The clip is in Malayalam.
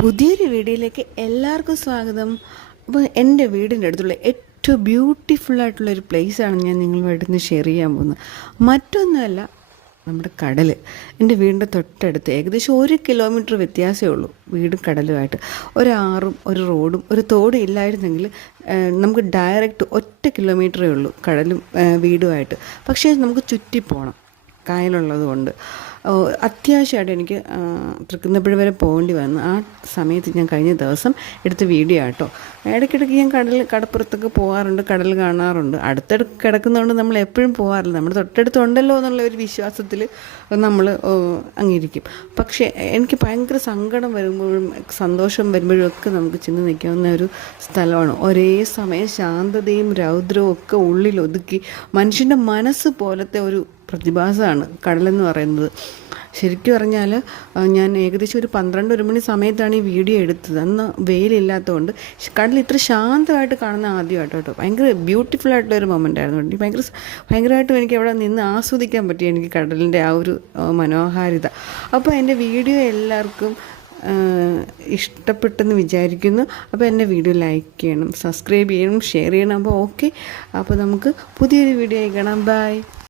പുതിയൊരു വീഡിയോയിലേക്ക് എല്ലാവർക്കും സ്വാഗതം. അപ്പോൾ എൻ്റെ വീടിൻ്റെ അടുത്തുള്ള ഏറ്റവും ബ്യൂട്ടിഫുള്ളായിട്ടുള്ളൊരു പ്ലേസാണ് ഞാൻ നിങ്ങളുമായിട്ട് ഇന്ന് ഷെയർ ചെയ്യാൻ പോകുന്നത്. മറ്റൊന്നുമല്ല, നമ്മുടെ കടൽ. എൻ്റെ വീടിൻ്റെ തൊട്ടടുത്ത് ഏകദേശം 1 കിലോമീറ്റർ വ്യത്യാസമേ ഉള്ളൂ വീടും കടലുമായിട്ട്. ഒരാറും ഒരു റോഡും ഒരു തോടും ഇല്ലായിരുന്നെങ്കിൽ നമുക്ക് ഡയറക്റ്റ് 1 കിലോമീറ്ററേ ഉള്ളൂ കടലും വീടുമായിട്ട്. പക്ഷേ നമുക്ക് ചുറ്റിപ്പോകണം, കായലുള്ളത് കൊണ്ട്. അത്യാവശ്യമായിട്ട് എനിക്ക് തൃക്കുന്നപ്പുഴ വരെ പോകേണ്ടി വന്നു. ആ സമയത്ത് ഞാൻ കഴിഞ്ഞ ദിവസം എടുത്ത വീഡിയോ ആട്ടോ. ഇടയ്ക്കിടയ്ക്ക് ഞാൻ കടപ്പുറത്തൊക്കെ പോകാറുണ്ട്, കടൽ കാണാറുണ്ട്. അടുത്തടുത്ത് കിടക്കുന്നതുകൊണ്ട് നമ്മൾ എപ്പോഴും പോകാറില്ല, നമ്മുടെ തൊട്ടടുത്തുണ്ടല്ലോ എന്നുള്ള ഒരു വിശ്വാസത്തിൽ നമ്മൾ അങ്ങിരിക്കും. പക്ഷേ എനിക്ക് ഭയങ്കര സങ്കടം വരുമ്പോഴും സന്തോഷം വരുമ്പോഴും ഒക്കെ നമുക്ക് ചെന്ന് നിൽക്കാവുന്ന ഒരു സ്ഥലമാണ്. ഒരേ സമയം ശാന്തതയും രൗദ്രവും ഒക്കെ ഉള്ളിൽ ഒതുക്കി മനുഷ്യൻ്റെ മനസ്സ് പോലത്തെ ഒരു പ്രതിഭാസമാണ് കടലെന്ന് പറയുന്നത്. ശരിക്കും പറഞ്ഞാൽ ഞാൻ ഏകദേശം ഒരു 12-1 മണി സമയത്താണ് ഈ വീഡിയോ എടുത്തത്. അന്ന് വെയിലില്ലാത്തതുകൊണ്ട് കടൽ ഇത്ര ശാന്തമായിട്ട് കാണുന്ന ആദ്യമായിട്ട് കേട്ടോ. ഭയങ്കര ബ്യൂട്ടിഫുൾ ആയിട്ടുള്ളൊരു മൊമെൻ്റ് ആയിരുന്നു. എനിക്ക് ഭയങ്കരമായിട്ടും എനിക്ക് അവിടെ നിന്ന് ആസ്വദിക്കാൻ പറ്റി, എനിക്ക് കടലിൻ്റെ ആ ഒരു മനോഹാരിത. അപ്പോൾ എൻ്റെ വീഡിയോ എല്ലാവർക്കും ഇഷ്ടപ്പെട്ടെന്ന് വിചാരിക്കുന്നു. അപ്പോൾ എൻ്റെ വീഡിയോ ലൈക്ക് ചെയ്യണം, സബ്സ്ക്രൈബ് ചെയ്യണം, ഷെയർ ചെയ്യണം. അപ്പോൾ ഓക്കെ, അപ്പോൾ നമുക്ക് പുതിയൊരു വീഡിയോ ആയി കാണാം. ബൈ.